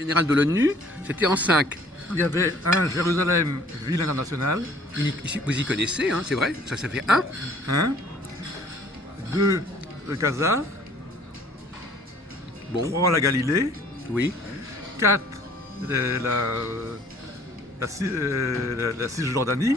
Général de l'ONU, c'était en 5. Il y avait un Jérusalem, ville internationale. Vous y connaissez, hein, c'est vrai, ça fait 1. Un. Deux, Gaza. Bon, Trois, la Galilée. oui. Quatre, la Cisjordanie.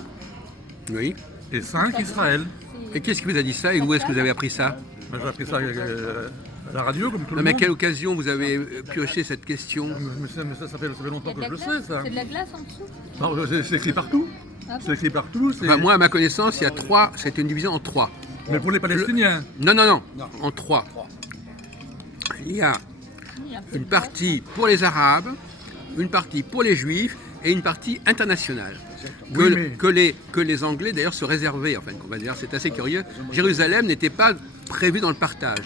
Oui. Et cinq, Israël. Et qu'est-ce qui vous a dit ça et où est-ce que vous avez appris ça? Moi, j'ai appris ça à la radio, comme tout Non, le mais à monde. quelle occasion vous avez pioché cette question? Mais ça fait longtemps que je le sais, ça. C'est de la glace en dessous. Non, c'est écrit partout. Ah bon C'est écrit partout. Enfin, moi, à ma connaissance, il y a 3, c'était une division en 3. Mais pour les Palestiniens. Non, en 3. Il y a une partie pour les Arabes, une partie pour les Juifs et une partie internationale. Oui, Que les Anglais d'ailleurs se réservaient, enfin, on va dire, c'est assez curieux. Jérusalem n'était pas prévu dans le partage.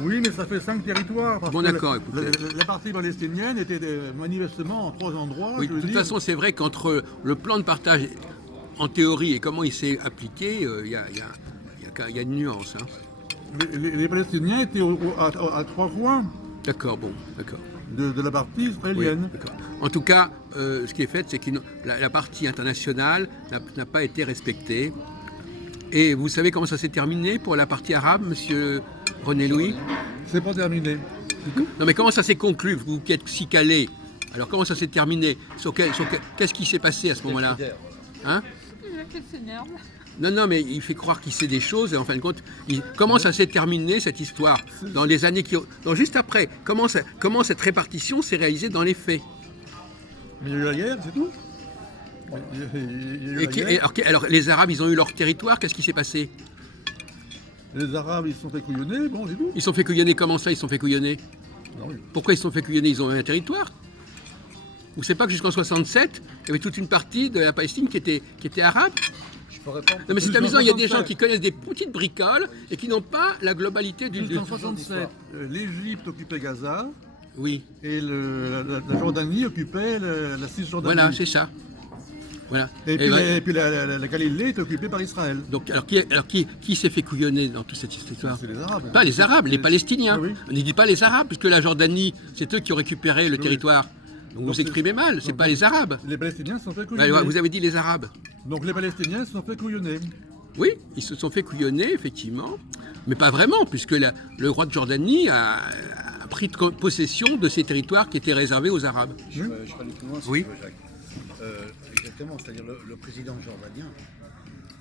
Oui, mais ça fait 5 territoires. Parce Bon, que d'accord, écoutez. la partie palestinienne était manifestement en 3 endroits. Oui, je de veux toute dire. façon, c'est vrai qu'entre le plan de partage en théorie et comment il s'est appliqué, il y a une nuance. Hein. Les Palestiniens étaient à 3 coins D'accord, bon, d'accord. de la partie Oui, israélienne. d'accord. En tout cas, ce qui est fait, c'est que la partie internationale n'a pas été respectée. Et vous savez comment ça s'est terminé pour la partie arabe, monsieur René Louis? C'est pas terminé. Non, mais comment ça s'est conclu, vous qui êtes si calé? Alors, comment ça s'est terminé? Qu'est-ce qui s'est passé à ce moment-là? Hein? Il s'énerve. Non, mais il fait croire qu'il sait des choses, et en fin de compte, comment ça s'est terminé, cette histoire? Dans les années qui... juste après, comment cette répartition s'est réalisée dans les faits? Mais il y a eu la guerre, c'est tout. Il y a eu la guerre. Alors, les Arabes, ils ont eu leur territoire, qu'est-ce qui s'est passé? Les Arabes, ils se sont fait couillonner, bon, c'est tout. Ils se sont fait couillonner, comment ça, ils se sont fait couillonner? Non, Pourquoi ils se sont fait couillonner? Ils ont eu un territoire. Vous ne savez pas que jusqu'en 67, il y avait toute une partie de la Palestine qui était arabe? Je peux répondre. Non, mais c'est Jusqu'en amusant, il y a des 67. gens qui connaissent des petites bricoles et qui n'ont pas la globalité du... Jusqu'en 67, l'Égypte occupait Gaza Oui, et la Jordanie occupait la Cisjordanie. voilà, c'est ça. Voilà. Et puis, voilà. et puis la Galilée est occupée par Israël. Donc, alors qui s'est fait couillonner dans toute cette histoire? C'est les Arabes. Pas les Arabes, les Palestiniens. Oui. On ne dit pas les Arabes, puisque la Jordanie, c'est eux qui ont récupéré le territoire. Donc vous Donc, exprimez mal, c'est donc, pas les Arabes. Les Palestiniens se sont fait Bah, couillonner. vous avez dit les Arabes. Donc les Palestiniens se sont fait couillonner. Oui, ils se sont fait couillonner, effectivement, mais pas vraiment, puisque le roi de Jordanie a pris possession de ces territoires qui étaient réservés aux Arabes. Je peux aller plus loin si Oui. tu veux, Jacques. Exactement, c'est-à-dire le président jordanien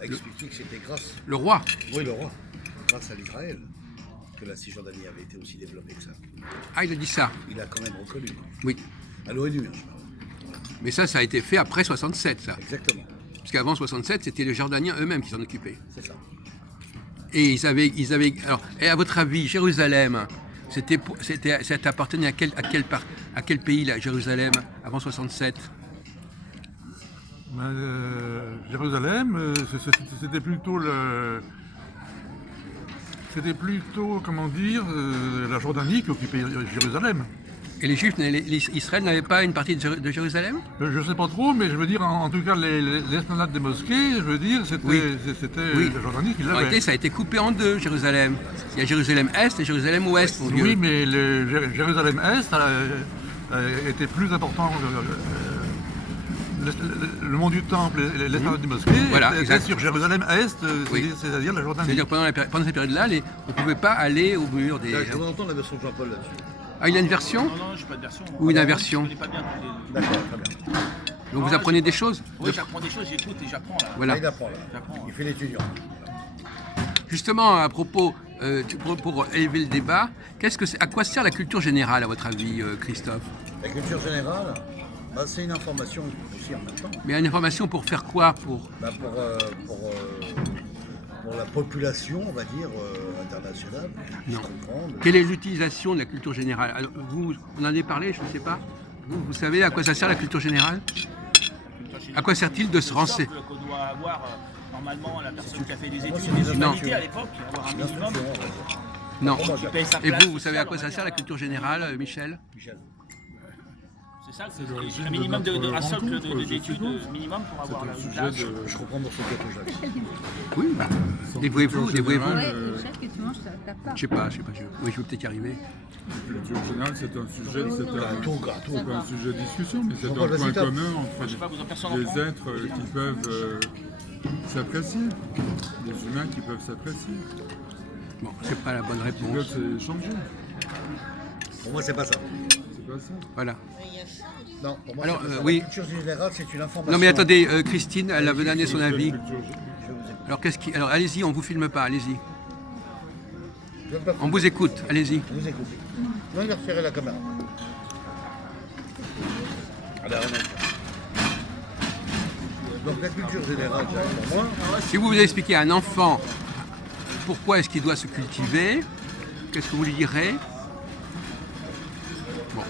a expliqué que c'était grâce, Le roi. oui le roi, grâce à l'Israël, que la Cisjordanie avait été aussi développée que ça. Ah, il a dit ça. Il a quand même reconnu, Oui. à l'ONU, hein, je parle. Mais ça a été fait après 67, ça. Exactement, Parce qu'avant 67, c'était les Jordaniens eux-mêmes qui s'en occupaient. c'est ça. Et ils avaient. Alors, et à votre avis, Jérusalem, ça appartenait à quel pays, là, Jérusalem, avant 67? Jérusalem, c'était plutôt, comment dire, la Jordanie qui occupait Jérusalem. Et les Juifs, Israël n'avait pas une partie de Jérusalem? Je ne sais pas trop, mais je veux dire, en tout cas, l'esplanade des mosquées, je veux dire, c'était Oui. la Jordanie qui En l'avait. réalité, ça a été coupé en deux, Jérusalem. Il y a Jérusalem-Est et Jérusalem-Ouest, mon vieux. Oui, mais Jérusalem-Est était plus important. Le mont du Temple et l'esplanade des mosquées Voilà, étaient exact. sur Jérusalem-Est, Oui. c'est-à-dire la Jordanie. C'est-à-dire pendant cette période-là, on ne pouvait pas aller au mur des... Je voudrais entendre la version de Jean-Paul là-dessus. Ah, il y a une version? Non, je n'ai pas de version. Ou une inversion? Je ne connais pas bien toutes les... D'accord, très bien. Donc vous apprenez des choses? Oui, j'apprends des choses, j'écoute et j'apprends là. Voilà. Ah, il apprend là. J'apprends. Il fait l'étudiant. Justement, à propos, pour élever le débat, à quoi sert la culture générale, à votre avis, Christophe? La culture générale, bah, c'est une information aussi en même temps. Mais une information pour faire quoi? Bah, pour la population, on va dire, internationale, qui Non. comprendre. Quelle est l'utilisation de la culture générale? Alors, vous, on en a parlé, je ne sais pas. Vous savez à quoi ça sert la culture générale? À quoi sert-il de se renseigner? Qu'on doit avoir normalement la personne qui a fait des Moi, études c'est des des humanités instructions. à l'époque, avoir un Une minimum instruction, on va dire. Non. Comment qui ça paye sa Et place vous savez à quoi ça sociale, sert la culture générale, Michel? Michel. C'est ça, C'est l'origine un minimum de notre un socle rencontre, je d'études suppose. minimum pour avoir C'est la un sujet place. de... Je reprends dans ce gâteau, Jacques. Oui, sans dévouez-vous, culture dévouez-vous. générale, Ouais, Jacques, tu manges, ça tape pas. Je sais pas. Oui, je vais peut-être y arriver. La culture générale, c'est un sujet, c'est pas un sujet de discussion, mais c'est un Jean-Paul, point vas-y, tape. commun Je entre sais pas, vous en personne en des prend. êtres qui peuvent s'apprécier, des humains qui peuvent s'apprécier, Bon, c'est pas la bonne qui réponse. peuvent s'échanger. Pour moi, c'est pas ça. C'est pas ça. Voilà. Non, pour moi, Alors, c'est pas ça. oui. La culture générale, c'est une information. Non mais attendez, Christine, elle avait donné son avis. Culture générale. Je vous écoute. Alors qu'est-ce qui... Alors allez-y, on vous filme pas, allez-y. Je veux pas On vous écoute, allez-y. Je vous écoute. Non, il a referré la caméra. Alors, donc la culture générale, Jacques, pour moi, Si vous expliquez à un enfant pourquoi est-ce qu'il doit se cultiver, qu'est-ce que vous lui direz? Bon.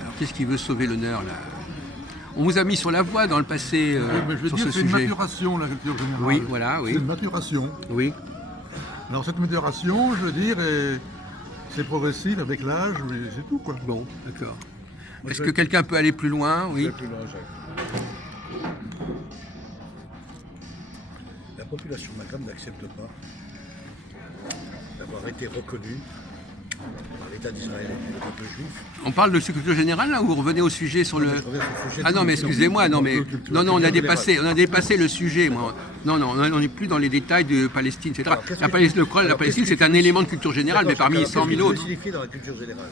Alors qu'est-ce qui veut sauver l'honneur là? On vous a mis sur la voie dans le passé Oui, mais je veux sur dire, ce c'est une sujet. maturation, la culture générale. Oui, voilà, oui. C'est une maturation. Oui. Alors cette maturation, je veux dire, c'est progressif avec l'âge, mais c'est tout, quoi. Bon, d'accord. Moi, Est-ce je que vais- quelqu'un peut aller plus loin? je Oui. vais plus loin, Jacques. La population macam n'accepte pas d'avoir été reconnue par l'État d'Israël et le peuple juif. On parle de culture générale là ou vous revenez au sujet sur le... Je reviens sur le sujet Ah de non mais culture. excusez-moi, non mais non on a Culture dépassé le sujet. Moi. Non on n'est plus dans les détails de Palestine, etc. Alors, qu'est-ce La que Palestine, tu- le problème de la alors, Palestine, qu'est-ce que c'est un tu- élément de culture générale, mais D'accord, parmi alors, 100 000 qu'est-ce que autres. tu veux signifier dans la culture générale?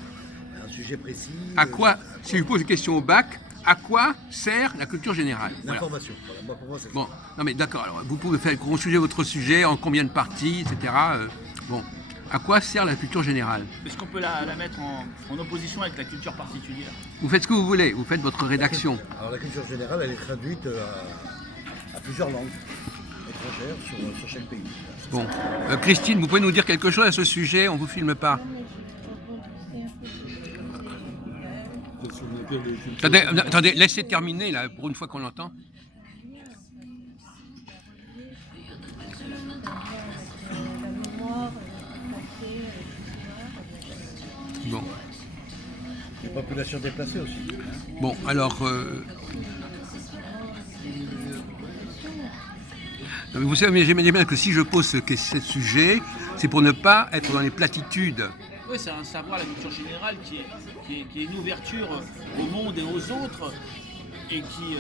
Un sujet précis. À quoi, si je pose une question au bac, à quoi sert la culture générale? Voilà. L'information. Voilà, moi, pour moi, c'est Bon, non mais d'accord. Alors vous pouvez faire conjuguer votre sujet en combien de parties, etc. Bon, à quoi sert la culture générale? Est-ce qu'on peut la mettre en opposition avec la culture particulière? Vous faites ce que vous voulez. Vous faites votre rédaction. Alors la culture générale, elle est traduite à plusieurs langues étrangères sur chaque pays. Bon, Christine, vous pouvez nous dire quelque chose à ce sujet? On vous filme pas. Sur lesquelles les cultures Attendez, laissez terminer là, pour une fois qu'on l'entend. Bon, Les populations déplacées aussi. bon, alors, non, mais vous savez, j'aimerais bien que si je pose ce sujet, c'est pour ne pas être dans les platitudes. Oui, c'est un savoir, la culture générale, qui est une ouverture au monde et aux autres, et qui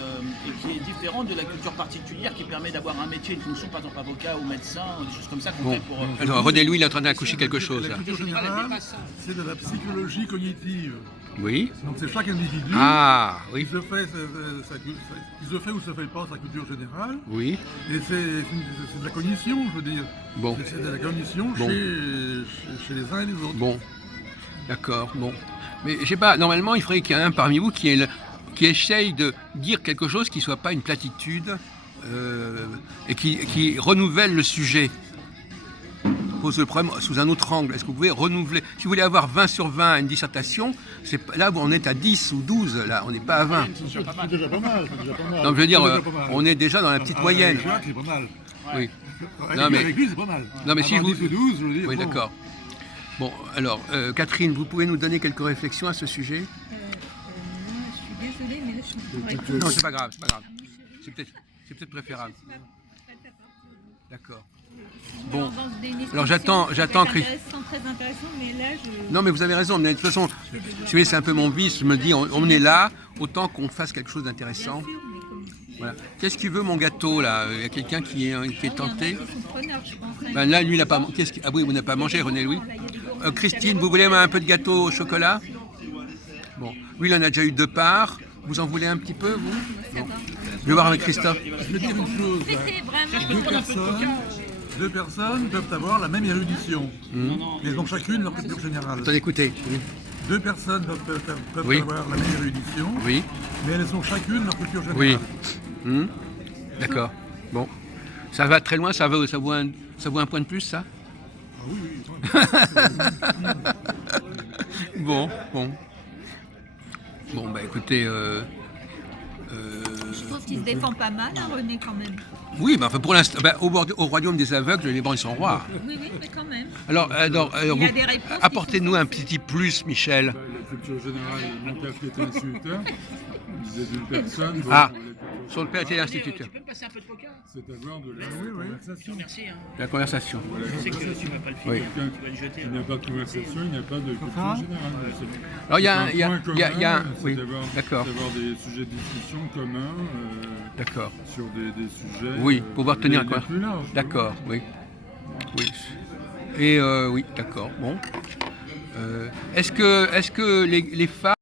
est différente de la culture particulière qui permet d'avoir un métier, une fonction, par exemple avocat ou médecin, ou des choses comme ça qu'on Bon, fait pour... alors René Louis, il est en train d'accoucher quelque chose La là. culture générale, c'est de la psychologie cognitive. Oui. Donc c'est chaque individu Ah, qui oui, se fait, qui se fait ou se fait pas sa culture générale. oui. Et c'est de la cognition, je veux dire. Bon. C'est de la cognition Bon. chez les uns et les autres. Bon, d'accord, bon. Mais je sais pas, normalement, il faudrait qu'il y ait un parmi vous qui essaye de dire quelque chose qui ne soit pas une platitude et qui renouvelle le sujet. Pose le problème sous un autre angle. Est-ce que vous pouvez renouveler? Si vous voulez avoir 20 sur 20 à une dissertation, là, on est à 10 ou 12, là, on n'est pas à 20. C'est déjà pas mal. C'est déjà pas mal. Donc, je veux dire, C'est déjà pas mal. on est déjà dans la petite moyenne. Jacques, c'est pas mal. Oui. Avec, Non, mais- avec lui, c'est pas mal. Non, mais si Avoir vous- 10 ou 12, je veux dire. Oui, bon. d'accord. Bon, alors, Catherine, vous pouvez nous donner quelques réflexions à ce sujet? Non, je suis désolée, mais là, je suis en train de Non, c'est pas grave, c'est pas grave. C'est peut-être préférable. D'accord. Bon. Alors, j'attends Très intéressant, mais là, je... Non, mais vous avez raison. Mais de toute façon, si vous voulez, c'est un peu mon vice. Je me dis, on est là, autant qu'on fasse quelque chose d'intéressant. Bien sûr, mais comme... Voilà. Qu'est-ce qu'il veut, mon gâteau, là? Il y a quelqu'un qui est Non, il y en a tenté? qui sont preneurs, je pense, hein. Ben là, lui, il n'a pas... Ah oui, vous n'avez pas mangé, René Louis. Christine, vous voulez un peu de gâteau au chocolat? Bon. Lui, il en a déjà eu 2 parts. Vous en voulez un petit peu, vous? Non. Je vais voir avec Christophe. Je vais dire une chose. là. C'est vraiment... Deux personnes peuvent avoir la même érudition. Mais elles ont chacune leur culture générale. Attendez, écoutez. Deux personnes peuvent Oui. avoir la même érudition, Oui. mais elles ont chacune leur culture générale. Oui. D'accord. Bon. Ça va très loin, ça vaut un point de plus, ça? Ah oui, oui. Bon. Bon, bah écoutez, Je trouve qu'il se défend pas mal, hein, René, quand même. Oui, mais enfin pour l'instant, au royaume des aveugles, les blancs ils sont rois. Oui, oui, mais quand même. Alors, Il y a vous- des réponses qui apportez-nous sont un petit plus, Michel. La culture générale, mon père qui était instituteur, il disait d'une personne. bon, Ah. la culture Sur le père était René, instituteur. tu peux me passer un peu de coca? c'est avoir de la conversation. Merci. Hein. La conversation. Voilà, Je sais que conversation. tu vas pas le Oui. finir, tu vas le jeter. Il n'y a pas de conversation, il n'y a pas de culture générale. Alors il y a C'est un, il y a- point il y a- il y a un- commun, c'est oui, d'avoir d'accord, des sujets de discussion communs d'accord, sur des sujets. Oui, pouvoir tenir un les coin. plus larges. d'accord, oui, oui. Et oui, d'accord, bon. Est-ce que les femmes